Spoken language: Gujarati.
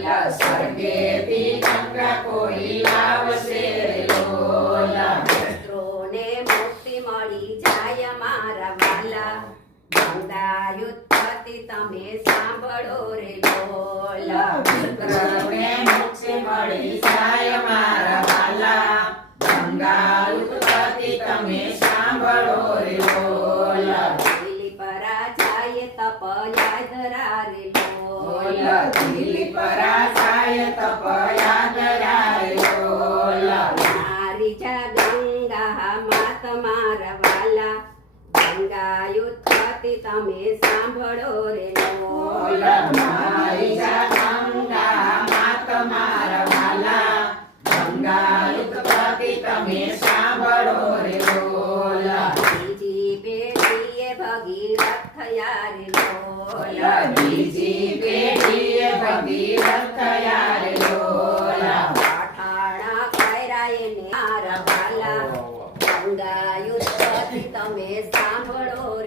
સ્વર્ગેથી ગંગા કોઈ લાવશે રે લોલ શત્રુને મુક્તિ મળી જાય મારા વાલા ગંગા યુદ્ધથી તમે સાંભળો રે લોલ પુત્રને મુક્તિ મળી જાય મારા વાલા ગંગા ઉત્પત્તિ તમે સાંભળો રે લોલ દિલ્હી પરાજાય તપયા ધરા રે લોલ દિલ્હી પરાસાય તપયા ધરાય લોલ મારી જા ગંગા માત મારા વાલા ગંગા યુદ્ધથી તમે સાંભળો રે લોલ મારી જા ગંગા માત મારા વાલા ગંગા ઉત્પત્તિ તમે સાંભળો રે લોલ બીજી પેઢીએ ભગીરથ થયા રે લોલ બીજી પેઢીએ ભગીરથ થયા રે લોલ પઠાણા ખૈરાએ ને મારા વાલા ગંગા યુદ્ધથી તમે સાંભળો